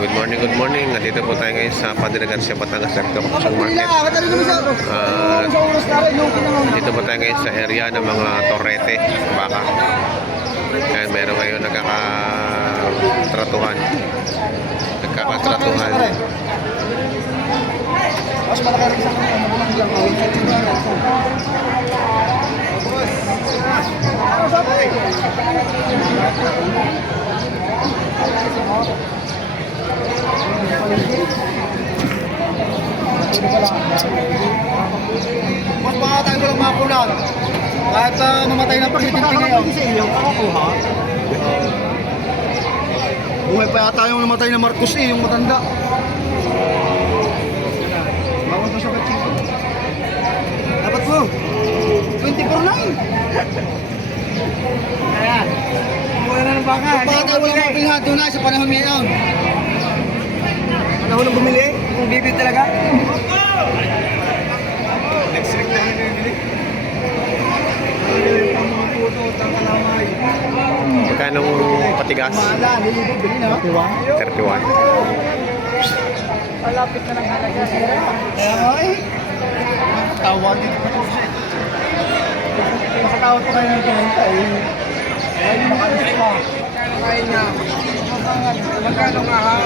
Good morning, good morning. Nandito po tayo ngayon sa Padre-Garcia, Batangas, Sector Kusang Market. Dito po tayo ngayon sa area ng mga torrete, baka. Ayan, meron ngayon nagkakatratuhan. Mas malaki rin sa mas baka tayo walang makulan. Kahit mamatay na pagsitinti ngayon. Kasi yung kakakuha. Buhay pa yata yung namatay na Marcos yung matanda. Bawal pa sa kachiko. Dapat po. 24-9. Kaya. Wala na ng baka. Baka tayo walang mapilhan. Doon na sa panahon ngayon. Panahon ng bumili? Kung bibig talaga? Next week na bibili. Magkano patigas? 31. Malapit na ng halaga. Kaya nga eh. Tawag dito pa po siya. Makatawag ko kayo ng pinunta eh. Kaya yung makalis pa. Kaya niya. Magkano nga ha?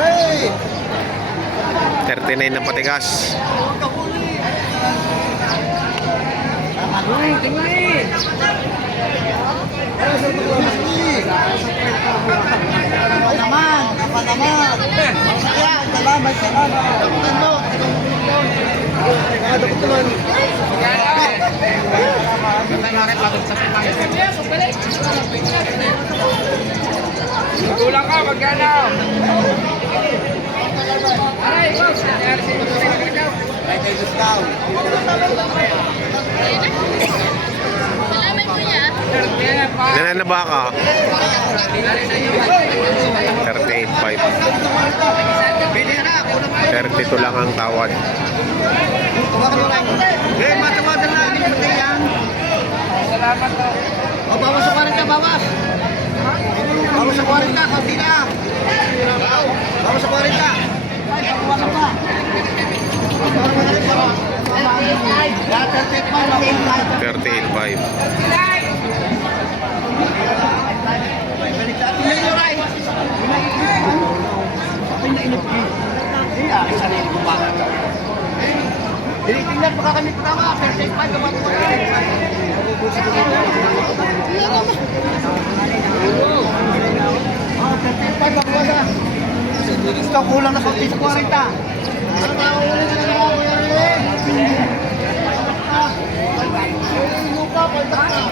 Hey! 39 na patigas. Uy, tingnan Apa naman? Kaya, salamat. Daputan mo. Dapat naman. Kulang ka, magkano? Aray, boss. Nangyari sa ito. Ay, may discount. Malaman ko niya. Ilan na baka? 38.5. 32 lang ang tawad. Eh, matawadan na. Salamat po. O, bawas sa 40, bawas. Bawas sa 40, kaunti na. Bawas sa 40. Bawas pa. 38.5. Tinitingnan baka kami patama. Perfect 5 naman po. Perfect 5 babawasan. Gusto kulang na sa 40.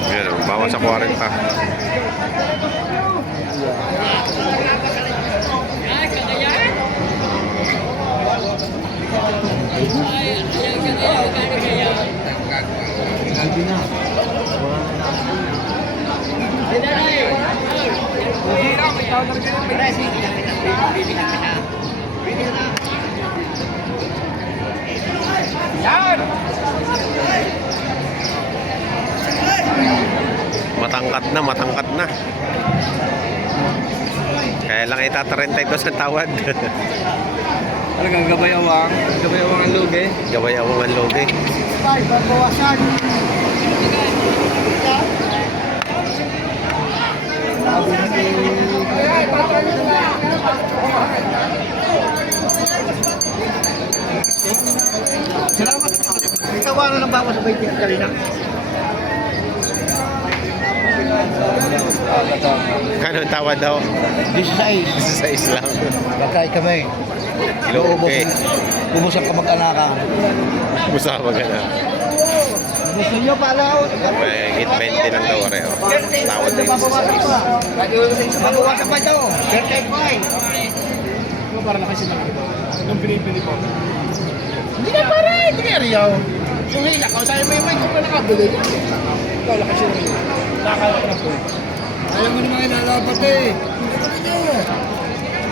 Ayan, bawas sa 40. Yan! Matangkat na. Kaya lang itatarentay ito sa tawad. Talagang gabay-awang ang lugi. Gabay-awang ang logi. Babawasan. Salamat. Ikaw na ng bawas sa bayan kanina. Kano ang tawad daw? 16 lang. Bakay kami. Ilooke. Ubus ang kamag-anakan. Busama ka na. Gusto nyo pala. May 20 lang daw pareho. Tawad na yung 16. Babawasan pa ito. 35. Para na kasi nung pinipili po. Hindi ka pare. Hindi ka riyaw. Yung hila ko, sa'yo may kung na nakabili. Ikaw lang kasi nung nakakalak na po. Ayaw mo naman inalabat eh.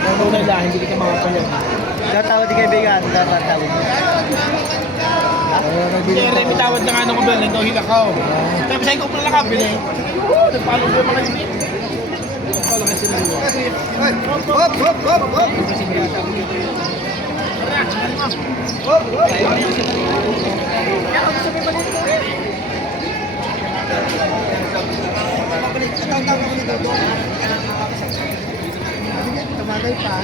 Kung una lang, hindi kita makapalyan. Tatawad din kaibigan. Tatawad. Kaya rin, may tawad na nga nung kubel, ikaw hila ko. Tapos sa'yo ko pala nakabili. Nagpalong ko mga yun. laki sila nyo. Hop, hop, hop, hop. Hop, hop. Tumagay pa.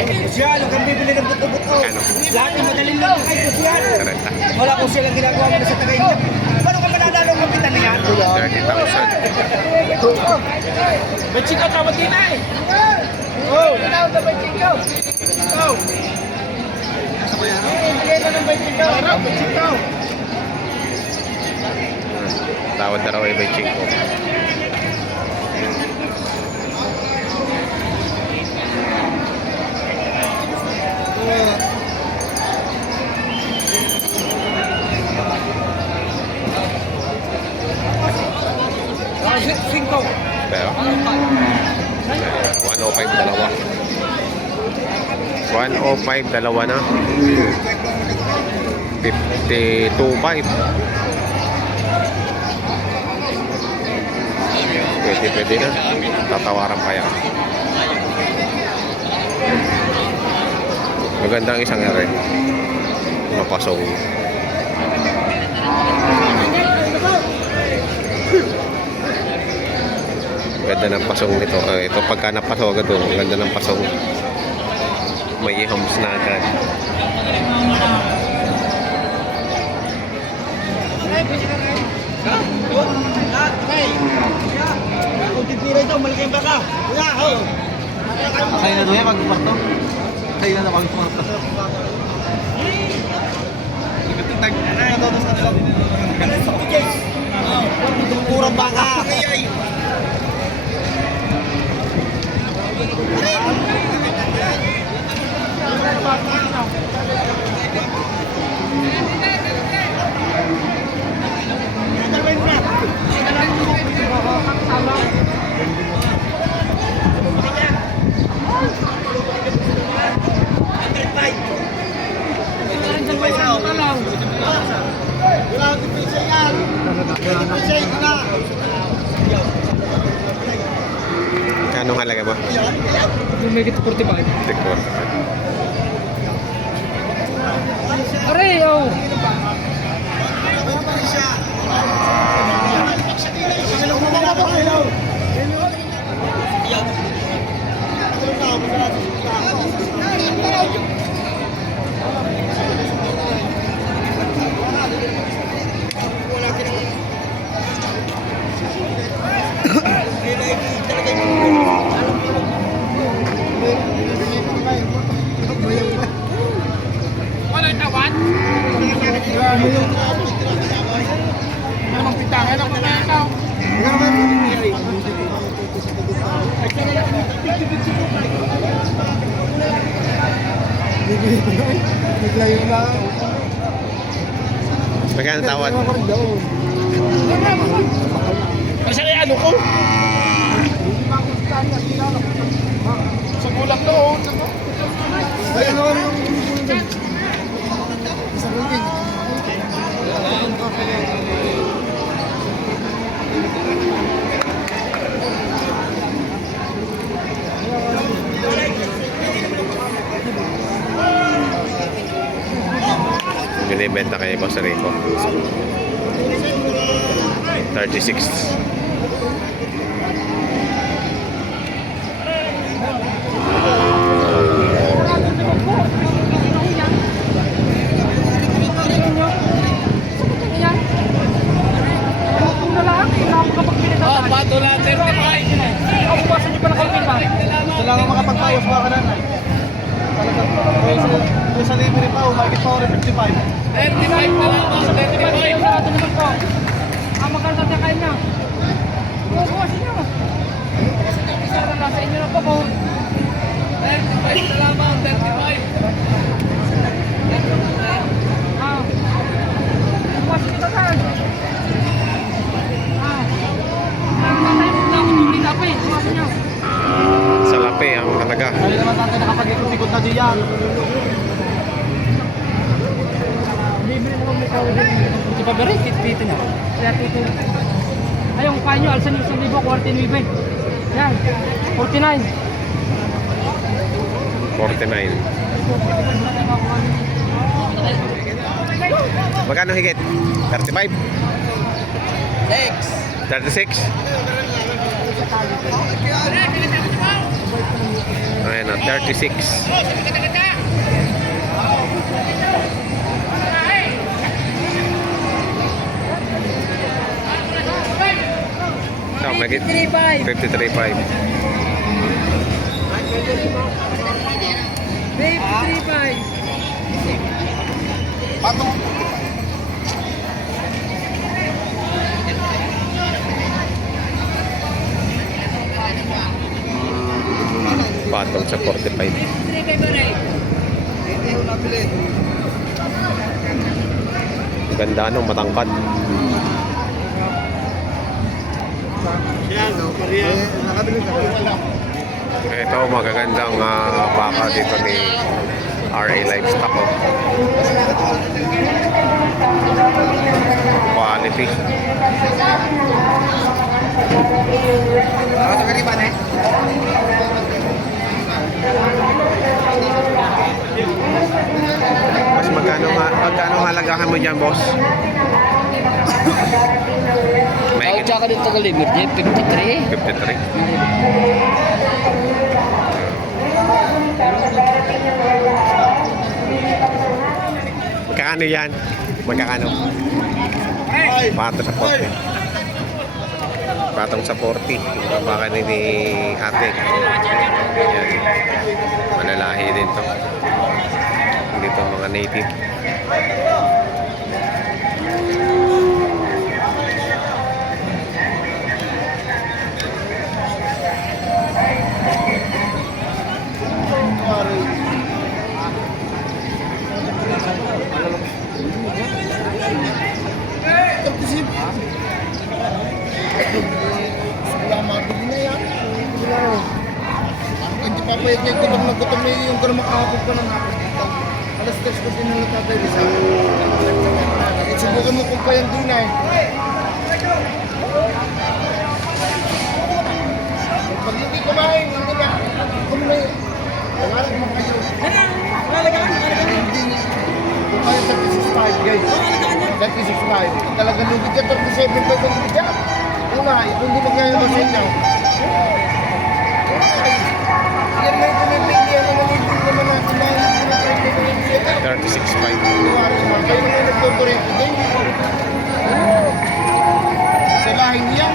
Kusyan, huwag kang bibili ng buto-buto. Lahat ng madaling lang kay Kusyan. 30. Wala ko silang ginagawa mo na sa Tagaytay. Paano ka mananalo ng kapitan na yan? 30,000. May chikaw tawag din na eh. Oh, tawag na may chikaw. Chikaw. Bigay na ng may chikaw. Harap, may chikaw. Tawad na raw ay by Chinko. Cinco. Pero 105 dalawa. 105 dalawa na. 52.5. Pwede na. Tatawaran pa yan. Maganda ang isang ere. Mapasong. Ganda ng pasong nito. Ito pagka napasong agad doon, ganda ng pasong. May hams na agad. Kung titira ito, malaki ang baka. Kuya, ho. Kaya na doon yan, mag-parto. Kaya na mag-parto. Purang baka. Kano halaga mo? May kita 45. Tikor. Aray, oh. Ano yung tawad? Ano mang pitangan ako na ikaw? Naglayo na. Magkano tawad? Kasi kaya ano ko? Sa gulang doon. Ay, ano yung isang rin. Binibenta kay Boss Rico. 36. Oh, pato lang 35. Ang buwasan niyo pa na kalpin ba? Ito lang ang makapagpayos mga kanan. Kung sa libre pa, umagit pa ako rin 55. 35 na lang ako sa 35. Sa ato naman po. Ang magkano sa kain niya? Buwasan niyo. Isa na lang sa inyo na po po. 35 na lang ako, 35. Ah. Buwasan niyo saan? Sa lapi ang halaga. Kaya naman natin nakapag-ikot-ikot na diyan. Libre naman may kawin. Di ba ba rin? Kit-kit na. Kaya tito. Ay, yung upahan nyo, alsan yung 1,000, 49. Yan, 49. 49. Magkano higit? 35? 36? Ayan na, 36. So, magigit 53.5. 53.5. Patong. Patong sa 45. Ganda nung matangkad. Nakabili ka. Ito, magagandang baka dito ni RA Livestock. Oh. Quality. Ako sa kariban eh. Mas magkano halagahan mo dyan, boss? Ay, tsaka dito ka Liberty, 53. 53. Magkano yan? Magkano? Patong sa 40. Patong sa 40. Baka ni ate. Yan. Malalahi din to. Dito mga native. Hindi pa pwede niya gutom na gutom na yung gutom makahapon pa ng hapon dito. Alas 3 ko din na tatay isa. Subukan mo kung pa yung dunay. Pag hindi kumain, ano ba? Kung may tawaran mo kayo. Hindi. Kung kayo 36.5 guys. 36.5. Kung talaga lugid ka 37 pa kung hindi ka. Una, kung hindi magkaya sa inyo. Yan na yung kumipigyan na nalibig naman natin na yung 36.5. kayo na nagpo-correct din. Sa lahin niya.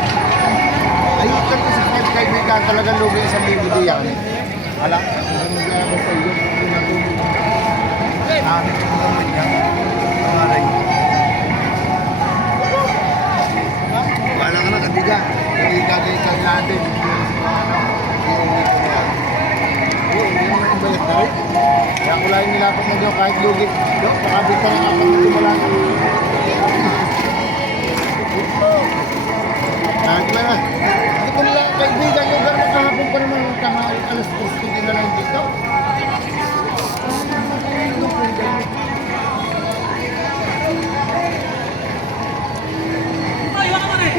Ayun, 36.5 kayo may talagang lugi sa libo diyan. Ala, mag-aaral sa iyo. Ano ito naman yan? Pangaray. Wala ka na, katiga. Katiga kayo sa natin. Hindi naman ibalik na rin. Kaya ko lang nilapat na daw kahit lugi. Pakabit na nga kapag tumulan. Kahit na nga. Hindi ko nila kaibigan yung gano'n kahapon pa naman yung tanghali. Alas 3 ko din na lang dito.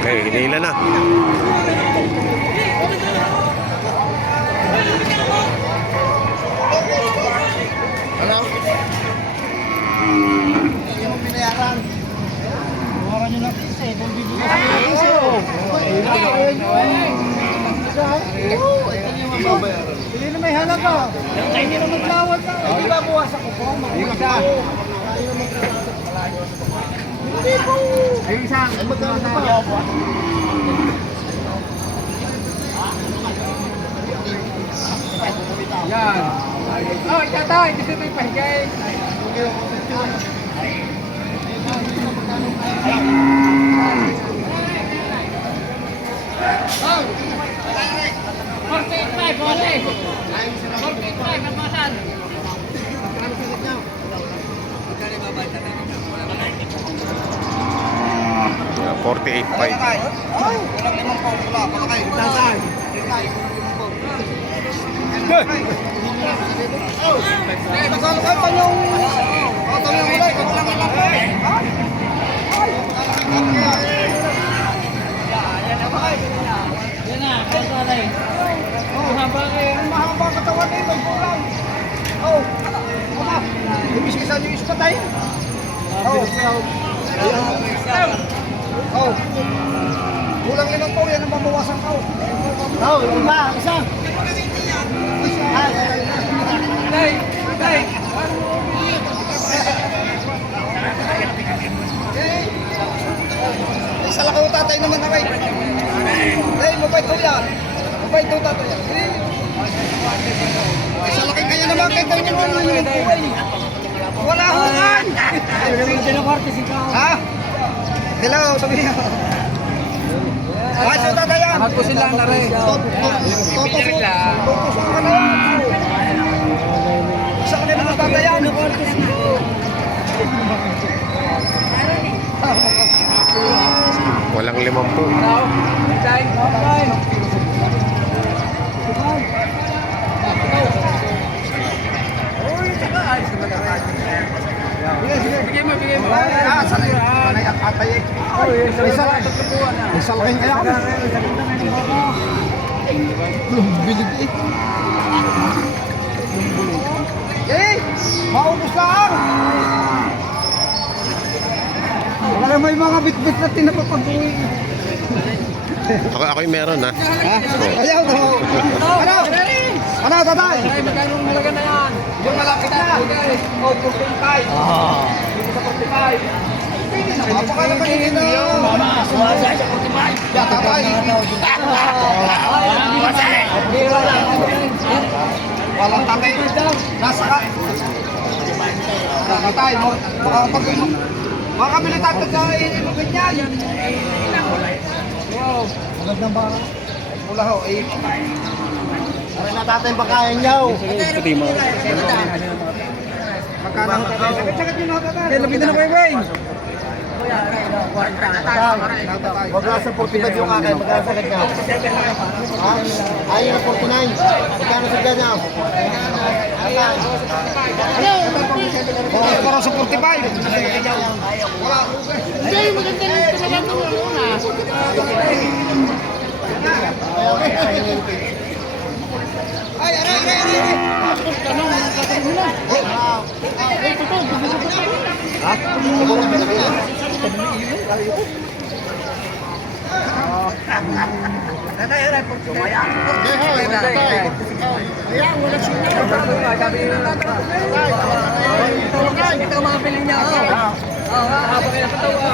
Okay, hinila na. Ano? Hindi mo pinayaran. Bukaran nyo lang kasi, kung bibigyan Hindi na may halaga. Hindi na maglawad na. Hindi ba buwasak ko po? Mag-isa. Ayun isa. Ay magkano pa? Yan. Oh, tatay, dito tayo pahigay. Oh! 48.5, bote. 48.5, nagmasan. 48.5. Walang limang po. Wala. Baka kayo. Saan? Magkano kayo pa yung... Magkano yung ulay? Walang limang po. Yan na, kaya tatay. Mahaba kayo. Ang mahaba ang katawan eh, may kulang. Oh, ama, ibisisan niyo ispat ay. Oh, oh. Kulang 5 po, yan ang mabawasan ko. Oh, isa. Tay, tay. Isa lang kayo tatay naman na kayo. Hey, mabait ko yan. Mabait ko tatay. Isa lang kaya naman kayo tayo naman yung buhay. Wala hungan. Ha? Hello, sabi niya. Ay, so tatay yan. Magpusin lang na rin. Tutusun ka na yan. Isa ka na naman tatay yan. Walang 50. Tay, tay. Bigay mo, bigay mo. Ah, sanay ang tatay eh. Isa lang kaya kami. Bilig eh. Eh, maubos lang. Wala may mga bit-bit na tinapapag-uwi. Ako'y meron ha. Ayaw na. Ano? Ano, tatay? Tay, magkano malaga na yan? Yung malapit na. O, 45. Yung sa 45. Napaka naman hindi na. Ya, tatay. Walang tatay. Nasa ka. Tatay, makakabili tatay sa ilibagin niya. Wow. Magandang baka. Mula ho, eh. Ay na tatay yung pagkain niyo. Pati mo. Magkano ho tatay? Sagat nyo na tatay. Kaya lapitan na kayo, Weng. Huwag lang sa 45 yung akin, magkano sa kanya? Ha? Ayaw na 49. Magkano sa kanya? Para sa 45. Wala. Hindi, maganda rin talaga ito muna. Ay, aray. Ito mga piling niya. Habang kinapatawa.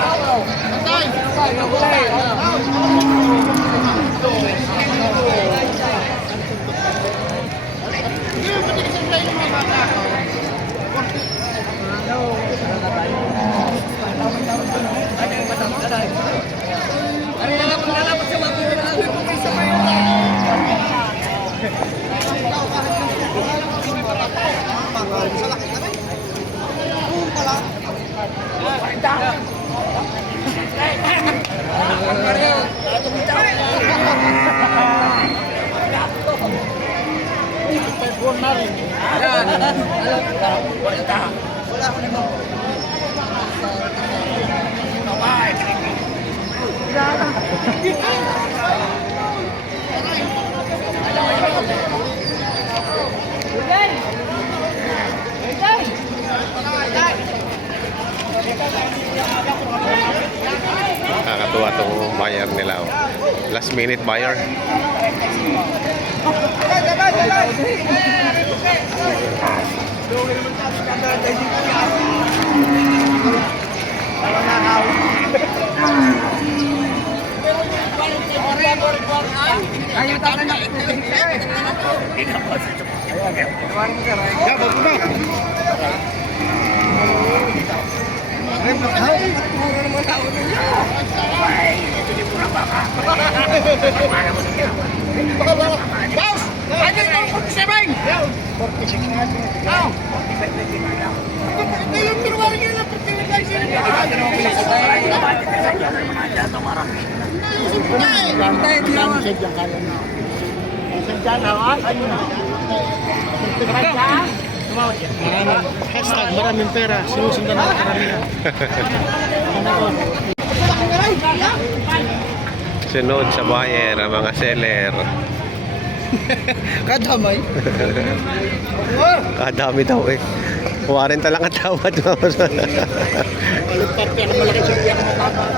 Nakakatuwa tong buyer nila. Oh. Last minute buyer. Ayaw tatay na. Boss! Ano yung 47? 46 nga. Ito yung tinuwari nyo na hashtag maraming pera, sinusundan ng karamihan. Sunod sa buyer, ang mga seller. Kadamay. Kadami daw eh. 40 lang ang tawad. Palipap yan, malaki siya yan matama.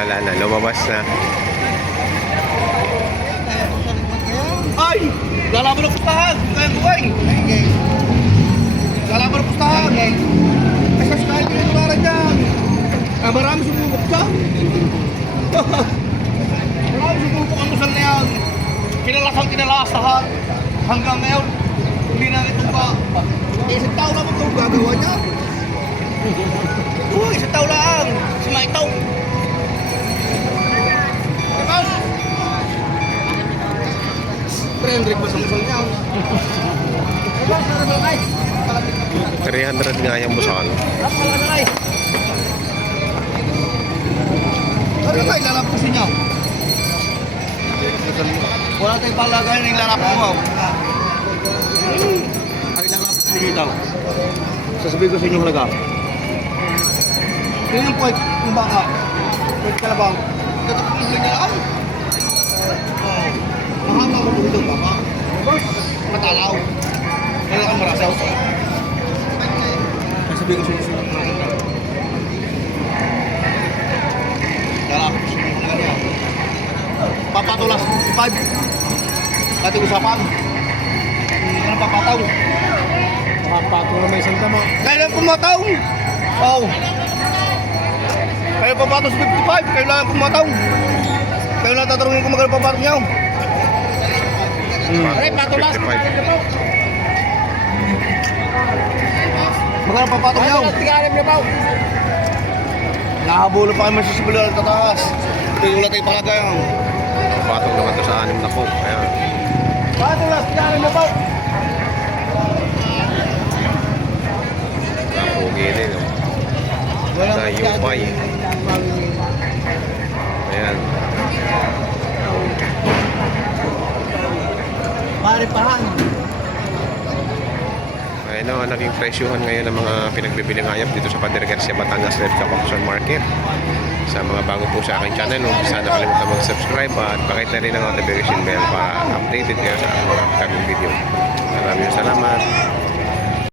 Wala na, lumabas na. Ay! Lalaban ng pustahan! Kayang buhay! Lalaban ng pustahan! Ay, sa style yung tularan dyan! Ah, marami sumubok ka! Marami sumubok ang musal na yan! Kinalas lahat! Hanggang ngayon, hindi na ito pa! Isang tao naman ito gagawa niya! Uy, isang tao lang! Si Maitaw! Tapos! 300 ba sa musal niya? 300 nga yung busakan. Ano tayo lalapusin niyo? Wala tayong palagayan ng lalapos mo. Ay lalapusin niyo daw. Sasabihin ko sa inyo halaga. Yun yung point, yung baka. Point kalabaw. Tatapos niya lang. Mahaba ko po ito baka. Matalaw. Kaya kang marasaw. Sasabihin ko sa inyo halaga. Lalapos niyo halaga. Papatulas 5. Dati usapan. Hindi ka na papataw. Papatong na may isang tama. Kailan pumataw? Oo. Kaya papataw sa 55. Kailan pumataw? Kaya lang tatanungin ko magkano papataw niyo. Aray, patulas. Magkano papataw niyo? Nahabulo pa kayo masisibulan at tataas. Ito yung latay palagay. Patong naman to sa 6 na po. Ayan. Patulas, tigarin na po. Kapugi din. Oh. Sa Yupay. Ayan. Paripahan. Ayan o, naging presyuhan ngayon ng mga pinagbibiling hayop dito sa Padre Garcia, Batangas, Red Capacon Market. Sa mga bago po sa aking channel, sana kalimutan mag-subscribe at pakit na rin ang notification bell para updated kayo sa mga upcoming video. Maraming salamat.